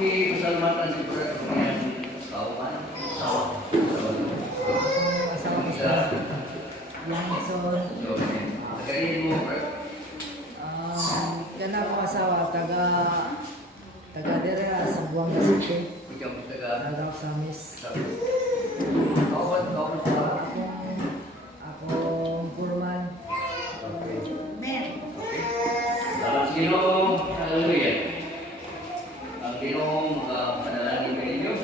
pasalamatan si Brad Korean kauman, sawa. Asawa ko sa Langson. Nagayin mo, Brad. Kana ko asawa, taga dira sa Buanga City. Ikaw mo taga. Taga sa Miss. Kauman sa. Akong puluhan. Okay. Men. Dalam Ginoo, hallelujah. Ang Ginoo panalangin ko ninyo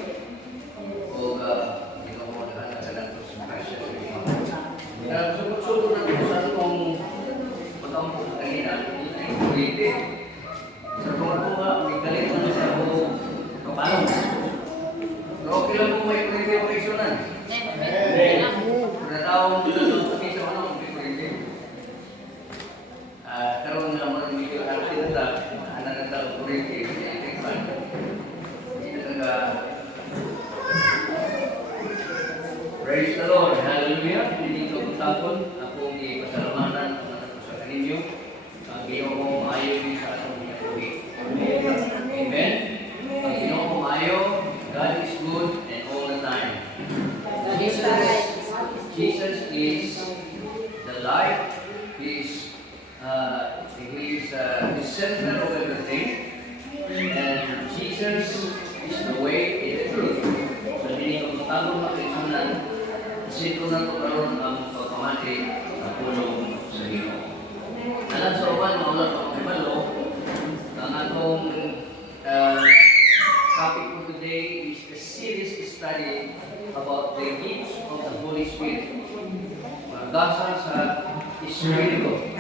o Ginoo naghanap ka lang sa precious na sumut-sumut na po sa itong pagkampo sa kanina, ay kuliti. Sa itong po nga, may galit na sa ako kapalong. Pero okay lang po may kuliti o kaisunan. Pagkataong kasi sa ano, may kuliti. Karoon na mo ng medyo atin na anak ng tao kuliti. Praise the Lord. Hallelujah. Hindi ko tapon. Akong ipasalamatan ang anak ko sa kaninyo. Ang Ginoo ko maayo din sa atong ginagawa. Amen. Ang Ginoo ko maayo. God is good and all the time. Jesus is the light. He is the center of everything. And Jesus is the way and the truth. So, hindi ko matapong makisunan. Sito na ito karoon ang pagkamati sa pulong sa Ginoo. Alam sa uwan, maulat ako kay Malo, ang atong topic for today is a serious study about the gifts of the Holy Spirit. Magdasal sa Espiritu.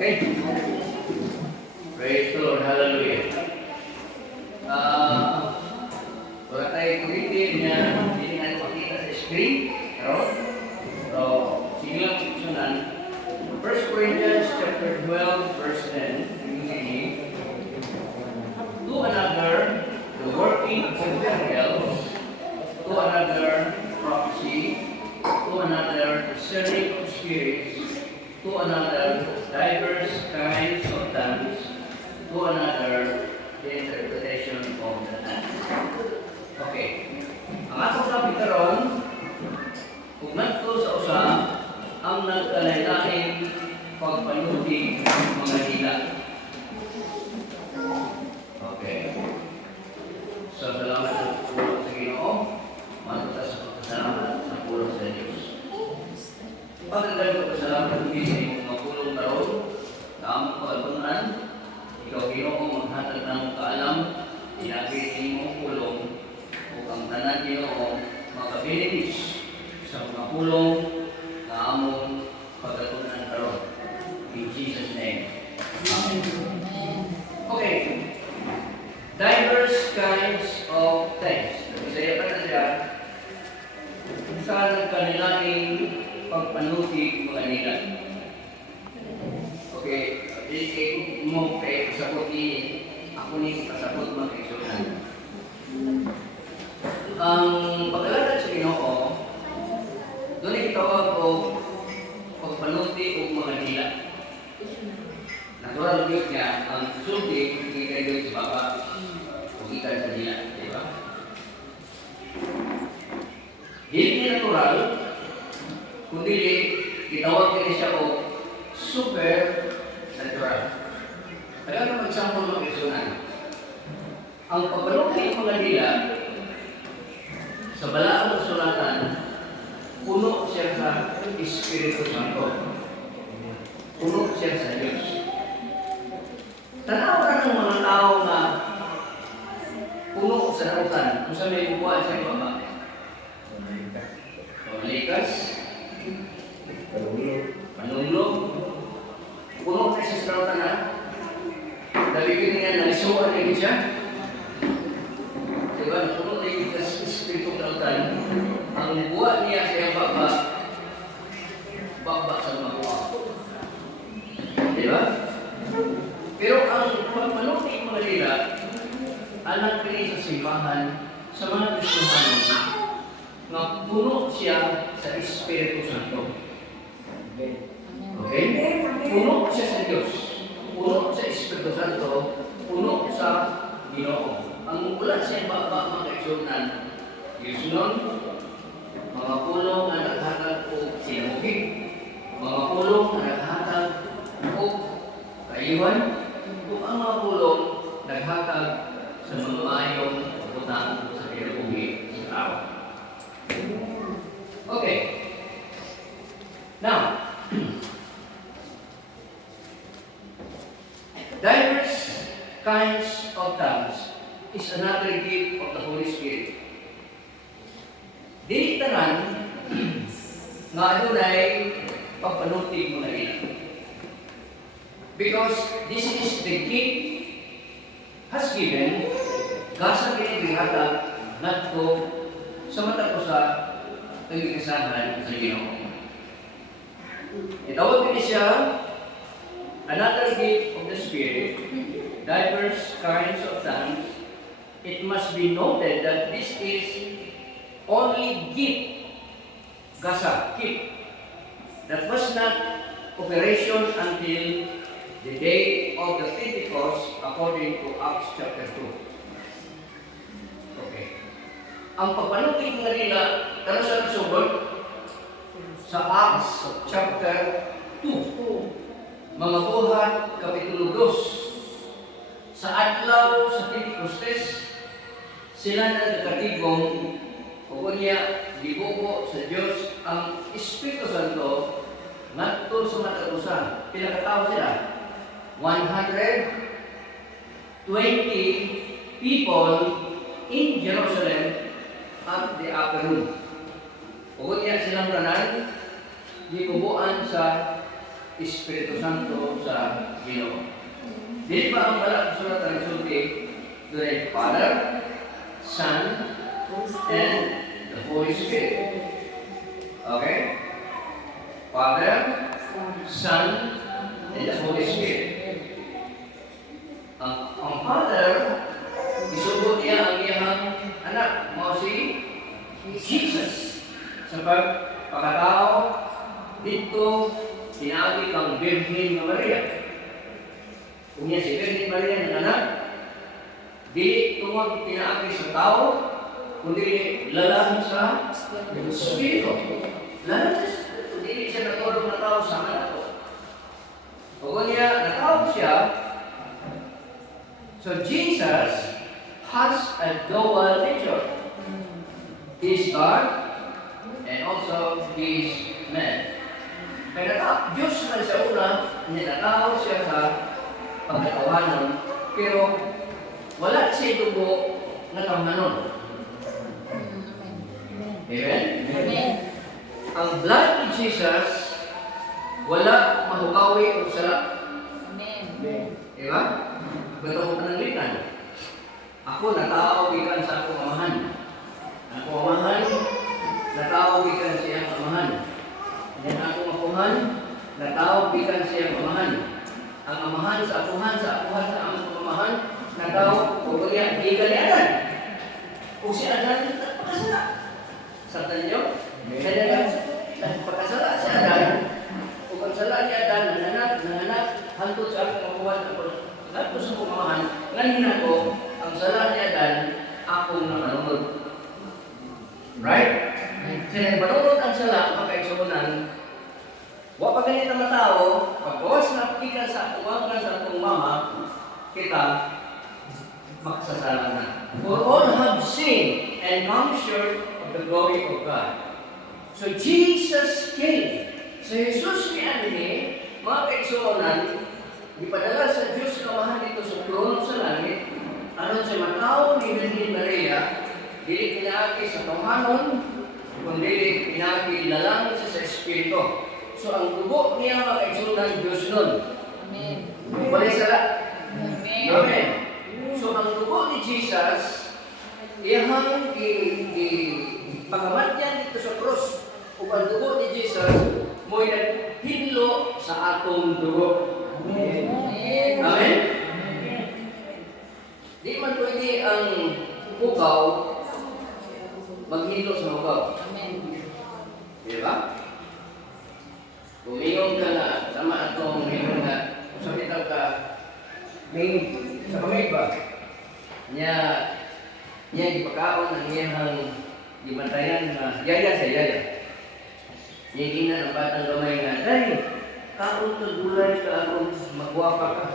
Okay. Praise the Lord. Hallelujah. Wala tayo kuritin niya, hindi natin makita sa screen. So, sige lang sunan. 1 Corinthians chapter 12, verse 10. To another, the working of miracles. To another, prophecy. To another, discerning of spirits. To another, diverse kinds of tongues. To another, the interpretation of the tongues. Okay. Ang atong topic karon, kung nagto sa usa, ang nagkalain-laing pagpanuti mga hila. Okay. So, salamat sa pulong sa Ginoo. Matutas sa pagkasalamat sa pulong sa Diyos. Pagkagaling ko sa pag-ibig sa mga pulong karon, na among pagkagunan, ikaw Ginoo maghatag ng kaalam, inabili mong pulong, upang tanan Ginoo makabilis sa mga pulong na among pagkagunan karon. In Jesus' name. Amen. Okay. Diverse kinds of things. Isaya pa na siya, saan ang kanilaing pagpanuti mga nila. Okay, hindi mo pasabot ni ako ni pasabot mga kaisunan. Ang pagkalagad sa Ginoo, doon ay tawag o pagpanuti o mga nila. Natural yun niya, ang sulti, hindi kayo sa baba, o ikan sa nila, di ba? Hindi natural, kundi itawag din siya o supernatural. Kaya naman example ng kaisunan. Ang pagpanuti ng mga nila sa balaang kasulatan, puno siya sa Espiritu Santo. Puno siya sa Diyos. Tanaw ka ng mga tao na puno sa nautan, kung sa may buwan siya baba. Pamalikas, panunglog, puno na siya sa nautan na. Daligin niya, nalisuan niya siya. Diba? Puno niya sa Espiritu Nautan. Ang buwan niya sa baba sa mga buwan. anak kini sa simbahan sa mga Kristohano nga puno siya sa Espiritu Santo. Okay? Puno siya sa Diyos. Puno sa Espiritu Santo. Puno sa Ginoo. Ang ulat siya baba mga kaigsunan, Yusunon, mga pulong na naghatag o sinamugig, mga pulong na naghatag o kaiwan, o ang mga pulong naghatag sa mga mayong utang sa kinabuhi sa araw. Okay. Now, diverse kinds of tongues is another gift of the Holy Spirit. Dili tanan nga adunay pagpanutig mo na ila. Because this is the gift has given gasa kinihatag ngadto sa mata ko sa pagkikasahan sa Ginoo. Itawag din siya another gift of the Spirit, diverse kinds of tongues. It must be noted that this is only gift, gasa, gift, that was not operation until the day of the Pentecost according to Acts chapter 2. Okay. Ang pagpanugig nga nila, kano sa nagsugod? Sa Acts chapter 2. Mga buhat, kapitulo 2. Sa adlaw sa Pentecostes, sila na nagkatigong o niya gibubo sa Diyos ang Espiritu Santo ngadto sa matatusan. Pila ka tawo sila? 120 people in Jerusalem at the upper room. O niya silang tanan gibubuan sa Espiritu Santo sa Ginoo. Dili ba ang balang sulat ang sulti doon Father, Son, and the Holy Spirit. Okay? Father, Son, and the Holy Spirit. Ang Father, isubot niya ang iyang anak, mo si Jesus. Sa pagkatao, dito, sinabi kang Virgin na Maria. Kung niya si Virgin Maria ng anak, dili tungod pinaagi sa tao, kundi lalang sa Espiritu. Lalang sa Espiritu. Dili siya natulog na tao sa anak ko. Kung niya natawag siya, so Jesus has a dual nature. He is God and also He is man. Kaya Diyos man siya una, natawag siya sa pagkatawanan, pero wala siya dugo na tawanan. Amen? Amen. Ang blood ni Jesus, wala mahugawi o sala. Amen. Diba? Bato ko pananglitan. Ako natawag ikan sa akong amahan. Ang akong amahan, natawag ikan siyang amahan. Yan akong akuhan, natawag ikan siyang amahan. Ang amahan sa akuhan, sa among amahan, natawag o kaya ikan ni Adan. Kung si Adan, nagpakasala. Saktan niyo? Kaya nagpakasala si Adan. Kung pagsala ni Adan, nanganak, hantod sa akong akuhan, ako sa pumamahan, ngayon ako, ang sala ni Adan, akong nakanunod. Right? Kaya manunod ang sala, makaigsunan, wa pa ganit ang matao, pagbawas na kita sa uwang sa atong mama, kita, magsasala na. For all have sinned and come short of the glory of God. So Jesus came. So Jesus ni Anine, mga kaigsunan, ipadala sa Diyos kamahan dito sa trono sa langit, aron sa matao ni Virgin Maria, dili pinaagi sa tawhanon, kundi pinaagi lalang sa Espiritu. So ang dugo niya mga kaigsunan, Diyos nun. Amen. Walay sala. Amen. Amen. So ang dugo ni Jesus, iyahang pagamatyan dito sa krus, o ang dugo ni Jesus, mo'y naghilo sa atong dugo. Amen. Amen. Di man pwede ang bukaw maghilo sa bukaw. Amen. Di ba? Kumingon ka na, sama atong mingon na, sabi daw ka, may sa kamay ba? Niya ipakaon ang iyang dimatayan na yaya sa yaya. Niya ina ng batang gamay nga, dahil kaon ka gulay ka aron magwapa ka.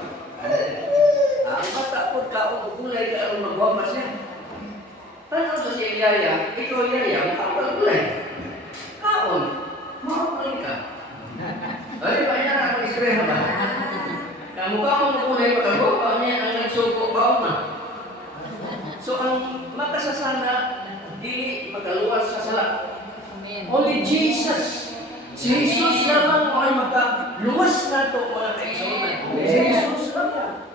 Ang bata po kaon gulay ka aron magwapa siya. Tanong sa siya yaya, ikaw yaya, makapal gulay. Kaon, makapal ka. Ay, ba yan ako isreha ba? Mukha mo na kulay pagkagwapa niya ang nagsuko ba na. So ang makasasana, dili makaluwas sa sala. Amen. Only Jesus. Si Jesus lamang ay makaluwas na ito mga kaisunan. Si Jesus lamang.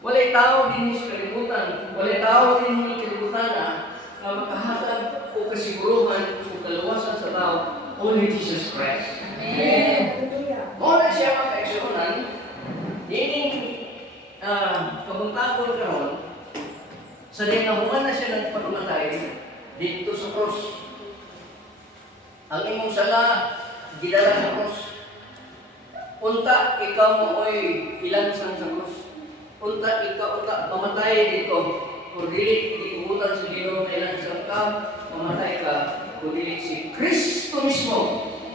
Walay tao din sa kalibutan. Walay tao din sa kalibutan na makahatag o kasiguruhan o kaluwasan sa tao. Only Jesus Christ. Amen. Muna siya mga kaisunan, dining kabuntagon karon sa dinahuman na siya nagpatumatay dito sa cross. Ang imong sala, gidala sa cross. Unta, ikaw mo ay ilansang sa cross. Unta, ikaw, mamatay dito. Kung dili, ikubutan sa Ginoo na ilansang ka, mamatay ka. Kung dili si Kristo mismo,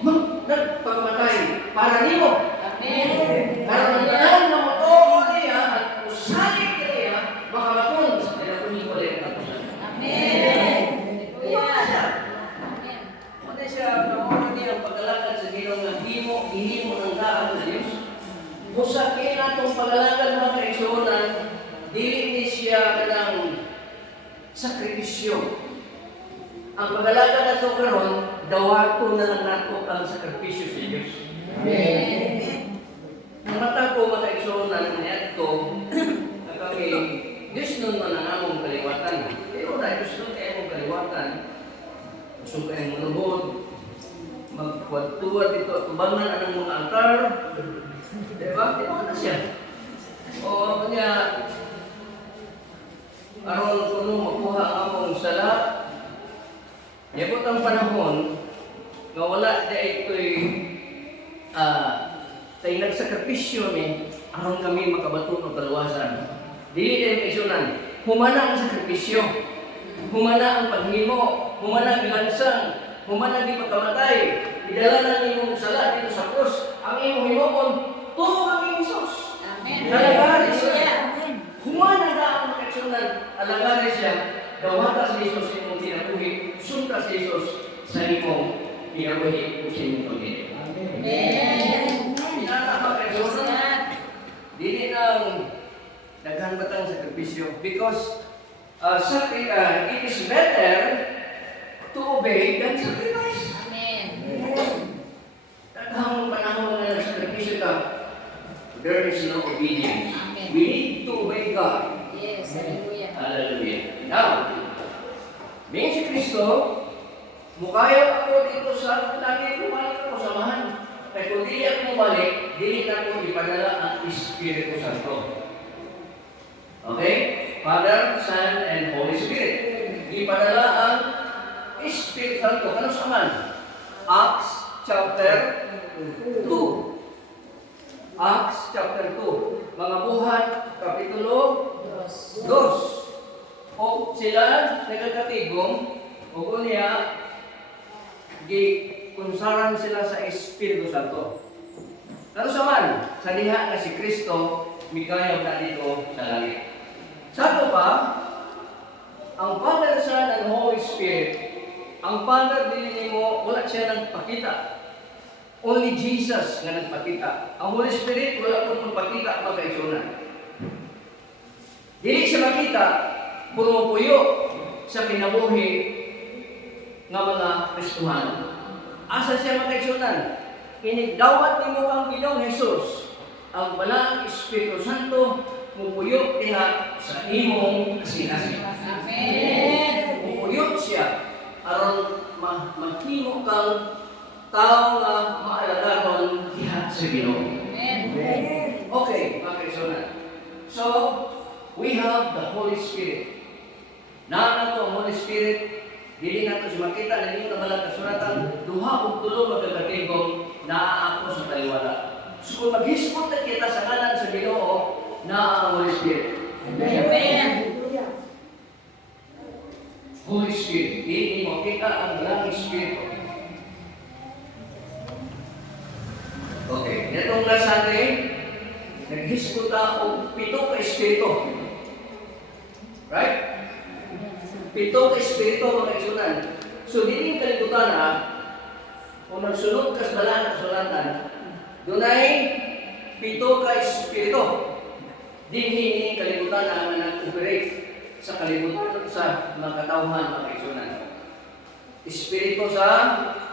nagpagmatay para nimo. Amen. Karon ang tanan na motuo niya at usalig niya makamatun sa pinakuni ko rin ang usalig. Amen. Wala siya. Amen. Wala siya kamuha niya ang paglalakad sa Ginoo nga himo ng daan sa Diyos. Busakin atong paglalakad mga kaigsuonan, dili ni siya kanang sakripisyo. Ang paglalakad nato karon, dawato na lang nato ang sakripisyo sa Diyos. Amen. Ang mata ko makaigsuonan niya ito, na kami, Diyos nun man ang among kaliwatan. Pero na Diyos nun kayo mong kaliwatan. Gusto kayong manuhod, magkwatuwa dito at tubangan ang mga altar. Diba? Diba na siya? O kanya, aron kuno makuha ang among sala. Yabot ang panahon, nga wala na ito'y tayo nagsakripisyo ni aron kami makabato ng kaluwasan. Dili tayo kaisunan. Humana ang sakripisyo. Humana ang paghimo. Humana ang ilansang. Humana ang di pagkamatay. Idala na imong sala dito sa krus. Ang imong himokon, tuho ang Isus. Amen. Nalagari siya. Amen. Humana na ang kaisunan. Alagari siya. Dawata sa Isus sa imong kinabuhi. Sunta sa Isus sa imong kinabuhi sa imong pagdili. Amen. Dili nang daghan batang sakripisyo because it is better to obey than sacrifice. Amen. Daghang panahon na nagsakripisyo ka, there is no obedience. Amen. We need to obey God. Yes. Hallelujah. Hallelujah. Now, being si Kristo, mukayaw ako dito sa lagi bumalik ako samahan. Kaya kung dili ako bumalik, dili na ko ipadala ang Espiritu Santo. Okay? Father, Son, and Holy Spirit. Ipadala ang Espiritu Santo. Ano sa man? Acts chapter 2. Acts chapter 2. Mga Buhat, Kapitulo 2. O sila nagkakatigong, o kunya, kunsaran sila sa Espiritu Santo. Pero sa man, sa diha na si Kristo, migayaw na dito sa langit. Sato pa, ang Father, Son, and Holy Spirit, ang Father din mo, wala siya nagpakita. Only Jesus nga nagpakita. Ang Holy Spirit, wala po magpakita magkaisunan. Dili siya makita, puro puyo sa kinabuhi ng mga Kristuhano. Asa siya magkaisunan? Inigdawat ni mo kang Ginoong Jesus, ang balang Espiritu Santo, mupuyot diha sa imong kasinasin. Amen. Mupuyot siya, aron maghimo kang tao nga maalagaron diha sa Ginoo. Amen. Okay, mga kaisunan. So, we have the Holy Spirit. Naanan to ang Holy Spirit, dili nato si makita na yung nabalang kasuratan, duha o tulo magkakatigong naa ako sa taliwala. So kung maghispot na kita sa kanan sa Ginoo, na ang Holy Spirit. Amen. Holy Spirit, hindi mo kita ang dalang Espiritu. Okay, netong last Sunday, naghispot ta og 7 ka Espiritu. Right? 7 ka Espiritu mga isunan. So, dining kalibutan ha, kung nagsunod ka sa balang kasulatan, dunay 7 ka Espiritu. Dinhi kalibutan na nag-operate sa kalibutan sa mga katawhan mga isunan. Espiritu sa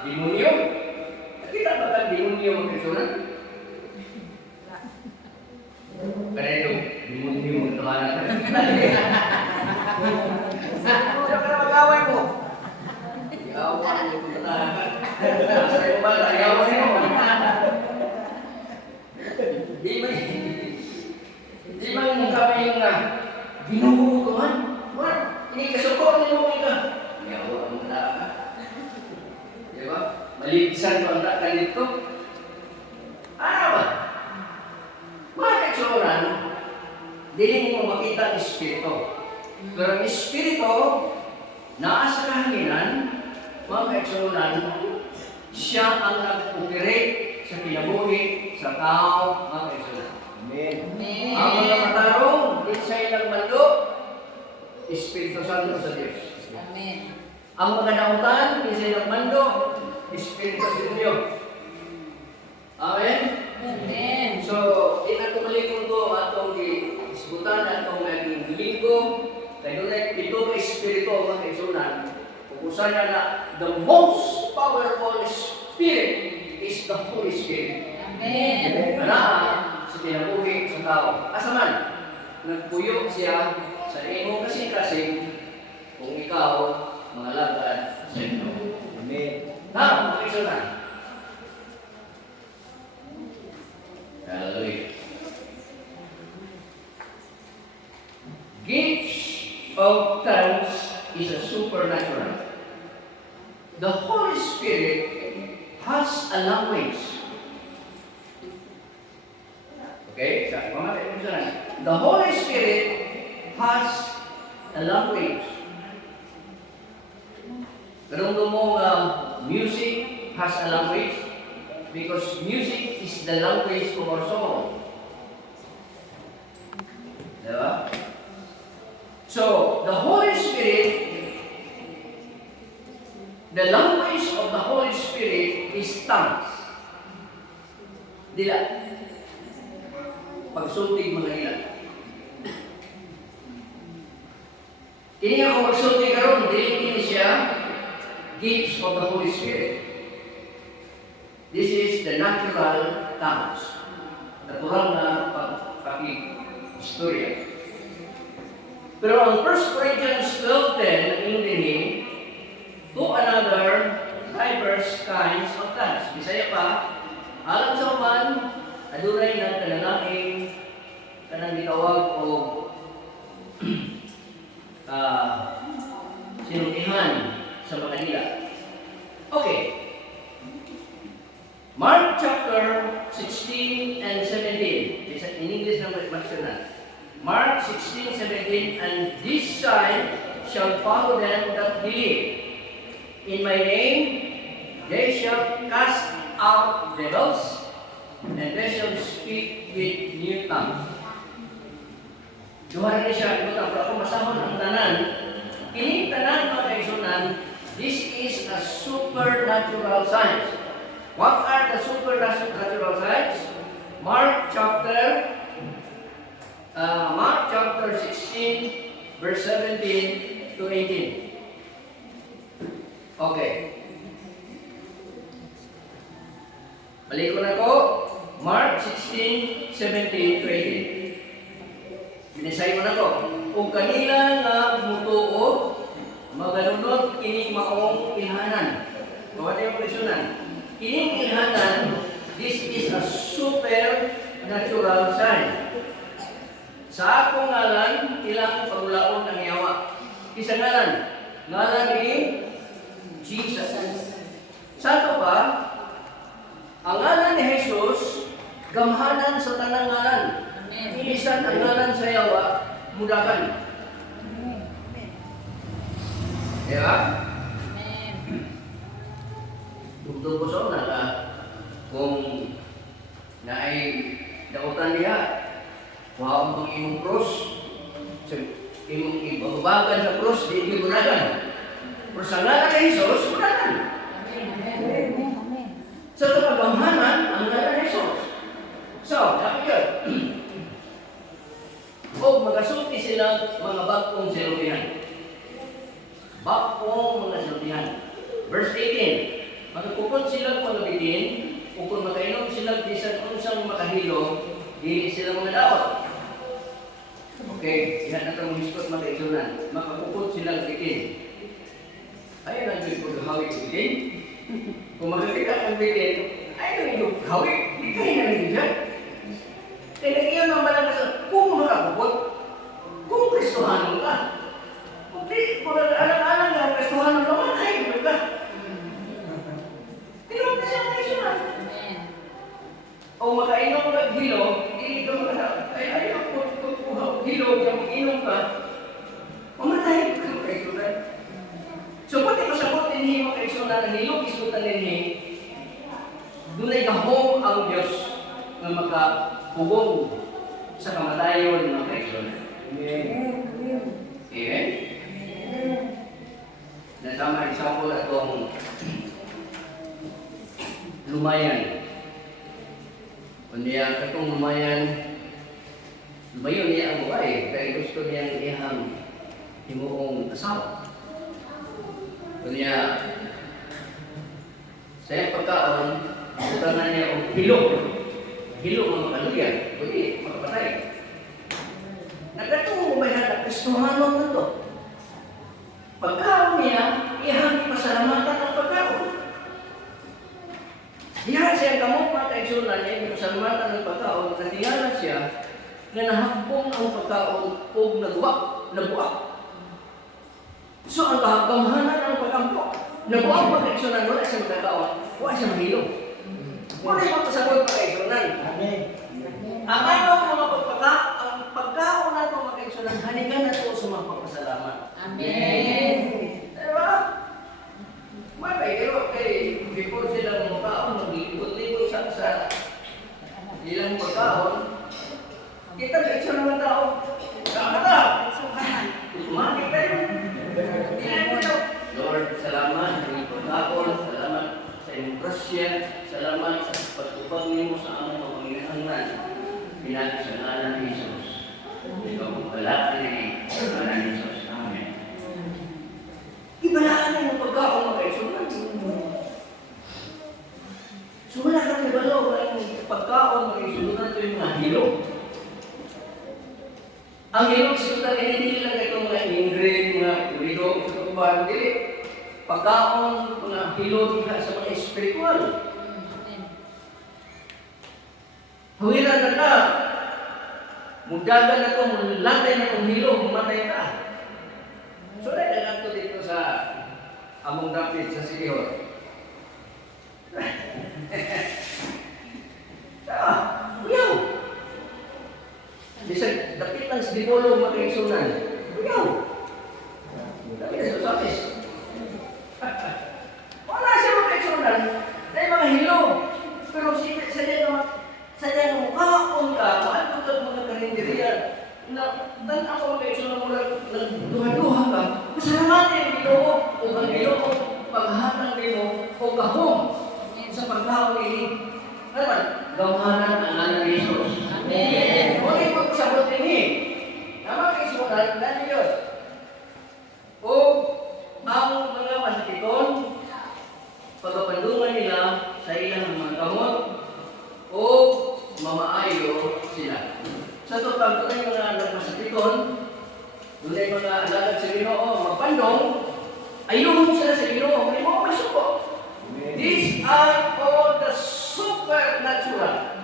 demonyo. Nakita ba ka demonyo mga isunan? Kaya ito, demonyo mga tawanan. Ano ka na mag-away mo? Iaway mo kung tatahan. Sa iyo ba, iaway mo. Di man kami yung ginuho ko man. Ini kasukon ni mo ka. Iaway mo na. Di ba? Maligsan ko ang takal dito. Ano ba? Mga kaitsuran, dili mo makita ang Espiritu. Pero ang Espiritu, naa sa kahanginan, mga kaitsuran, siya ang nag-operate sa kinabuhi sa tao, mga kaitsuran. Amen. Ang mga matarong, insay nagmando, Espiritu Santo sa Diyos. Amen. Ang mga nautan, insay nagmando, Espiritu sa Diyos. Amen? Amen. So, inatumalikon ko atong isbutan atong naging linggo, kaya doon ay 7 ka Espiritu mga kaisunan. Pupusan na the most powerful Spirit is the Holy Spirit. Amen. Naa sa tinabuhi sa tao. Asa man, nagpuyo siya sa imong kasing-kasing kung ikaw mga lagad sa inyo. Amen. Now, mga kaisunan. Hallelujah. Gifts of tongues is a supernatural. The Holy Spirit has a language. Okay? The Holy Spirit has a language. Karong mo music has a language because music is the language of our soul. Diba? So, the Holy Spirit, the language of the Holy Spirit is tongues. Dila. Pagsultig mga dila. Kini nga kung pagsultig karon, dili siya gifts of the Holy Spirit. This is the natural tongues. Natural na pag-istorya. Pero ang 1 Corinthians 12:10, ang dinhi, to another diverse kinds of tongues. Bisaya pa, alam sa uman, adunay na kanalaing kanang gitawag o sinutihan sa mga dila. Okay. Mark chapter 16 and 17. In English naman maksudna. Mark 16:17, and this sign shall follow them that believe. In my name they shall cast out devils, and they shall speak with new tongues. Duha ni siya, ito ang ako masahon ang tanan. Kining tanan mga kaisunan, this is a supernatural science. What are the supernatural signs? Mark chapter 16, verse 17 to 18. Okay. Balik ko na ko. Mark 16, 17 to 18. Binisay mo na ko. Kung kanila nga mutuo, maganunod kining maong ilhanan. Kung ano yung presunan? Kining ilhanan, this is a supernatural sign. Sa akong ngalan, ilang pagulaon ng yawa. Isa ngalan. Ngalan ni Jesus. Sato pa, ang ngalan ni Jesus, gamhanan sa tanang ngalan. Bisan ang ngalan sa yawa, mudakan. Diba? Tugtog ko sa una na kung naay dautan niya, wawang pang imong cross, imong ibabagan sa cross, di mudakan. Pero sa ngalan ni Jesus, mudakan. Sa kagamhanan, ang ngalan ni Jesus. So, dapat yun. O magasulti sila mga bagong silutihan. Bagong mga silutihan. Verse 18. Magkukod sila mga bitin, kung makainom sila bisan unsang makahilo, di sila mga daot. Okay, yan na itong hiskot makaisunan. Makakukod silang bitin. Ayaw na dyan kung hawik bitin. Kung makakita ang bitin, ayaw na yung hawik. Di kayo na rin dyan. Kaya iyon ang malakas kung makakukod, kung Kristohanon ka. Kung alang-alang na Kristohanon naman, ayaw ka. Tinawag na siya kaisunan. O makainom ka hilo, hindi ka makasama. Ayaw kung hilo, kung inom ka, mamatay ka kaisunan. So, pati masabot din mga kaisunan ng hilo, isutan din doon ay gahong ang Diyos na makapugong sa kamatayon ng mga kaisunan. Amen? Nasama example atong lumayan. Kundi katong lumayan niya ang buhay. Kaya gusto niyang ihang himuong asawa. Kundi sa iyang pagkaon, utangan niya ang hilo. Hilo ang makaluyan. Kundi makapatay. Nagkatong umayan na Kristohanon na ito. Pagkaon niya, ihang pasalamatan ang pagkaon. Diyan siya kamot mga kaisunan niya, yung pasalamatan ng pagkaon, natingala siya na nahakbong ang pagkaon o nabuwak. So ang kagamhanan ng pagkampok, nabuwak mga kaisunan, wala siya magkakaon, wala siya mahilo. Wala yung magpasabot mga kaisunan. Ang ano mga pagkaon na ito mga kaisunan, halikan na ito sa mga pagpasalamat. Amen. Diba? Pero kay before sila magkaon, maglibot-libot sa ilang pagkaon, kita sa isa naman tao. Saan ka? Tumatik tayo. Lord, salamat sa iyong pagkaon, salamat sa iyong grasya, salamat sa pagtupag niyo sa aming pangangailangan. Pinagi sa ngalan ni Jesus. Ikaw ang balak ni sa ngalan ni Jesus. Amen. Ibalaan na yung pagkaon mga kaisunan. So wala kang ibalo, walang pagkaon mga kaisunan ito yung mga hilo. Ang hilo kaisunan ay hindi lang ito mga ingred, mga pulido, hindi. Pagkaon, mga hilo diha sa mga espiritual. Huwiran na ka. Mudagan na ito, mulatay na itong hilo, mumatay ka. So, nagdagan ito dito sa among dapit sa City Hall. Uyaw! Bisag, dapit lang sa Dipolo, makaisunan. Uyaw! Dapit na sa Sapis. Wala siya makaisunan. Dahil mga hilo. Pero sa diyan mukhaon ka, maantog ka mga karinderiya. Dan ako makaisunan mo lang, nagduha-duha ka. Masalamatin ang Ginoo o ang Ginoo paghatang mo o kahong sa pagkaon ini. Naman, gamhanan ang anak ni Jesus. Amen. Huwag yung pagsabot ini. Naman kaisunan, dahil yun. O ang mga masakiton, pagkapandungan nila sa ilang mga gamot o mamaayo sila. Sa total, doon ay mga nagmasakiton, doon ay mga alagad sa Ginoo, magpandong, ayun sila sa Ginoo, may mga masuko. These are all the supernatural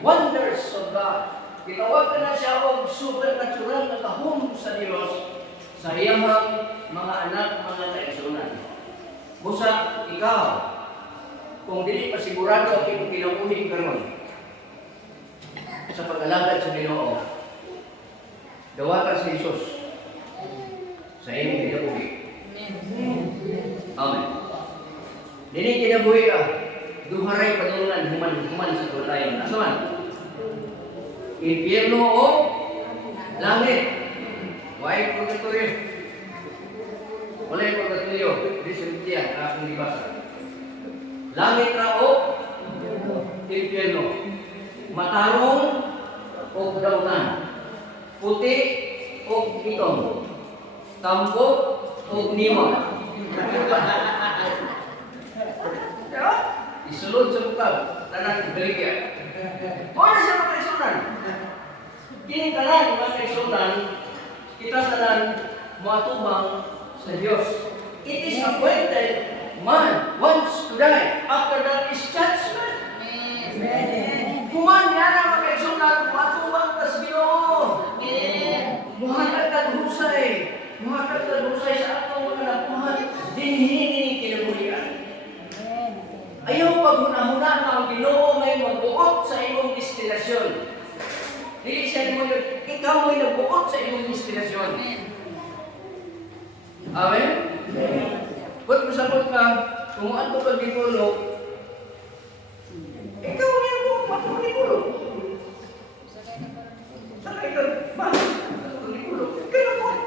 wonders of God. Gitawag ka na siya og supernatural na kahom sa Dios sa iyang mga anak, mga kaigsunan. Busa ikaw, kung dili pa sigurado ang iyong kinabuhi karon sa pag-alagad sa Ginoo, dawatan sa Jesus sa iyong kinabuhi. Amen. Dili kinabuhi ka, duharay padulungan human sa tulayan. Asa man? Impyerno o langit. Why purgatorio? Wala yung purgatorio. Di siya akong dibasa. Langit na o impyerno. Matarong o dautan. Puti o itong. Tambok o nima. Isulod sa bukal. Tanan baligya. Wala siya makaisunan. Kini tanan makaisunan, kita tanan matubang sa Diyos. It is appointed man wants to die. After that is judgment. Kuman niya na makaisunan, matubang sa Ginoo. Muhatag ka husay. Muhatag ka husay sa atong mga nabuhat. Dinhini kinabuhian. Ayaw paghuna-huna na ang Ginoo may magbuot sa imong destinasyon. Dili siya mo ikaw may nagbuot sa imong destinasyon. Amen? Kung masabot ka, kung ato ka gipulo, ikaw yung buot mo gipulo. Sakay ka, bakit? Gipulo, ikaw na buot.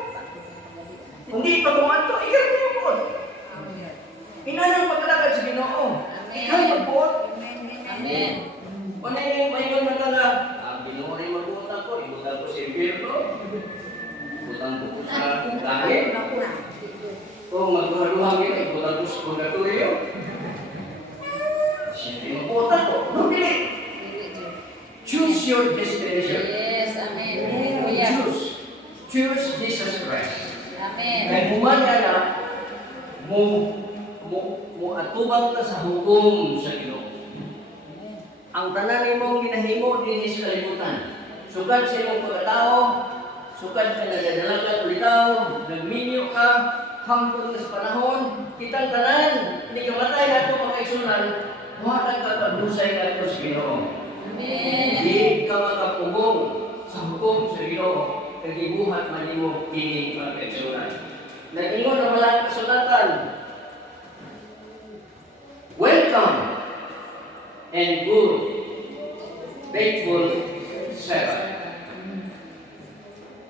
Kung di pa kung ato, ikaw yung buot. Inanang pagkalagad sa Ginoo. Ikaw magbuot. Amen. Kung ano yung mayon na tala, Ginoo rin magbuot ako, ibutang ko sa impyerno, ibutang ko sa langit. Kung magduha-duha kita, ibutang ko sa purgatorio. Siyempre magbuot ako. No, dili. Choose your destination. Yes, amen. Hallelujah. Choose Jesus Christ. Amen. Kaya humana na, mo atubang ka sa hukom sa Ginoo. Ang tanan nimong ginahimo dinhi sa kalibutan. Sugad sa imong pagkatao, sugad ka nagdadalagan ulitaw, nagminyo ka, hangtod sa panahon, kitang tanan, hindi ka matay nato makaigsunan, muhatag ka paghusay nato sa Ginoo. Amen. Di ka makapugong sa hukom sa Ginoo, kag gibuhat man nimo kini makaigsunan. Nag-ingon ang mga kasulatan, welcome and good, faithful servant.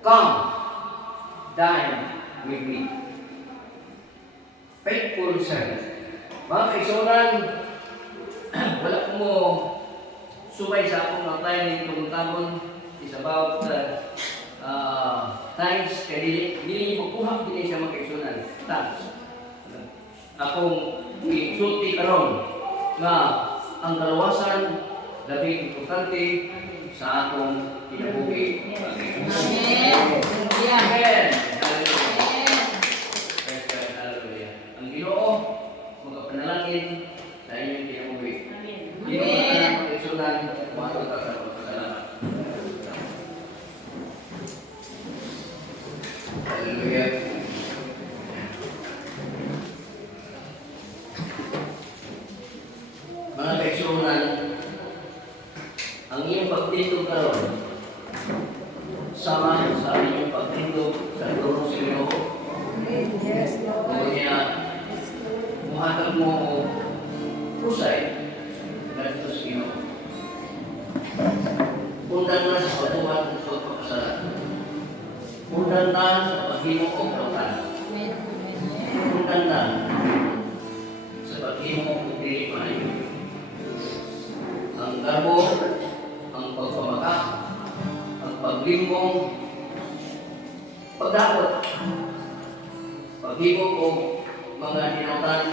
Come, dine with me. Faithful servant. Mga kaisunan, wala ko mo sumay sa akong apply ng tabon. It's about times kaya dili magkuhang din siya mga kaisunan. Times. Akong isulti karon na ang kalawasan labing importante sa atong kinabuhi. Amen. Hallelujah. Amen. Hallelujah. Praise God. Hallelujah. Ang Ginoo magapanalangin sa inyong kinabuhi. Ginoo ang pagsunan umaton ka sa pagpasalamat. Hallelujah. Mga kaisunan, ang iyong pagtindog karon sama sa inyong pagtindog sa trono sa Ginoo. Yes, Lord. Kaya muhatag mo kusay ngadto sa Ginoo. Undan na sa pagbuhat ng pagpapasalamat. Undan na sa paghimo og kautan. Undan na sa paghimo og dili maayo. Ang garbo, ang pagpamaka, ang paglimbong, pagdakot, paghimo ko mga dinautan,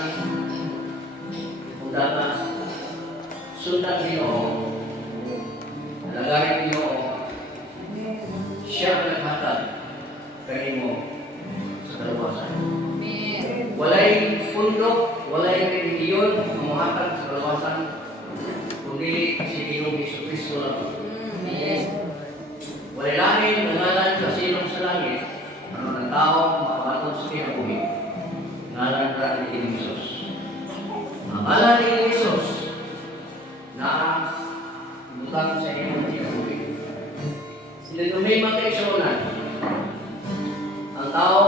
undana, sundan Ginoo, lagarin Ginoo, siya ang naghatag kanimo sa kalawasan. Walay pundok, walay relihiyon, mamuhatag sa kalawasan, kundi si Ginoo Jesucristo lang. Amen. taong makamatod sa kinabuhi. Ngalan ra ni Jesus. Ang ngalan ni Jesus na butang sa iyong kinabuhi. Sila dumay magkaisunan. Ang tao,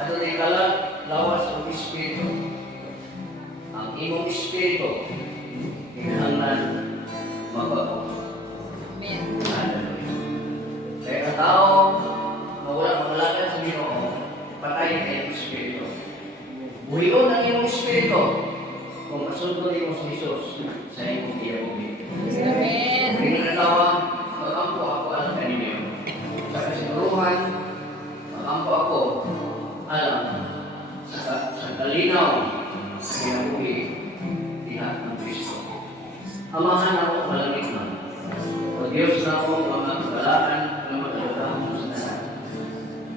ano na kalat, lawas ang Espiritu. Ang imong Espiritu, hinahanglan mabago. Amen. Hallelujah. Kaya ang tao, mawala magalagan sa Ginoo, patay ang iyong Espiritu. Buhion ang iyong Espiritu kung masundot mo sa Jesus sa iyong kinabuhi. Amen. Hindi na tawa, magampo ako alam kaninyo. Sa kasiguruhan, magampo ako alam sa kalinaw sa kinabuhi diha ng Kristo. Amahan ako malamig na. O Diyos na ako mga kabalaan na magkakahong sa tanan.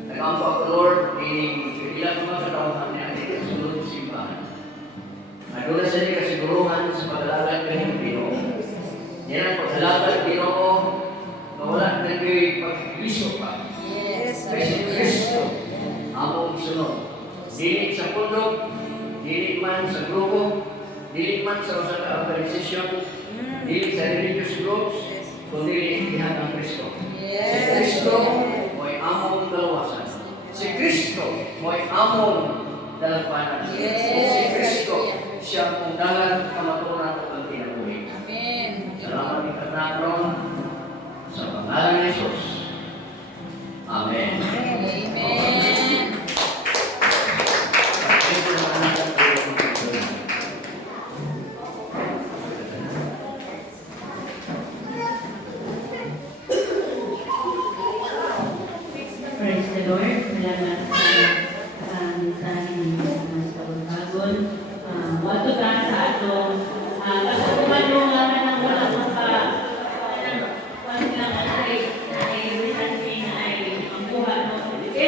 Nagampo ako, Lord, meaning ilang mga katawhan niya hindi ka sunod sa simbahan. Aduna sa di kasiguruhan sa pag-alalag kanyang Ginoo. Yan ang pag-alalag Ginoo, mawala na kayo'y pag-iso pa. Yes. Kasi Kristo, among sunod. Dili sa pundok, dili man sa grupo, dili man sa usa ka organisasyon, dili sa religious groups, kundi diha ang Kristo. Si Yes. Kristo mo'y among dalawasan. Si Kristo mo'y among dalagpanan. Yes. Si Kristo siya kung dalan kamaturan at ang kinabuhi. Amen. Salamat ni Katnakron sa pangalan ni Jesus. Amen. Amen. Praise the Lord. Salamat sa mensahe ng Mas Pagbagon. Wato ka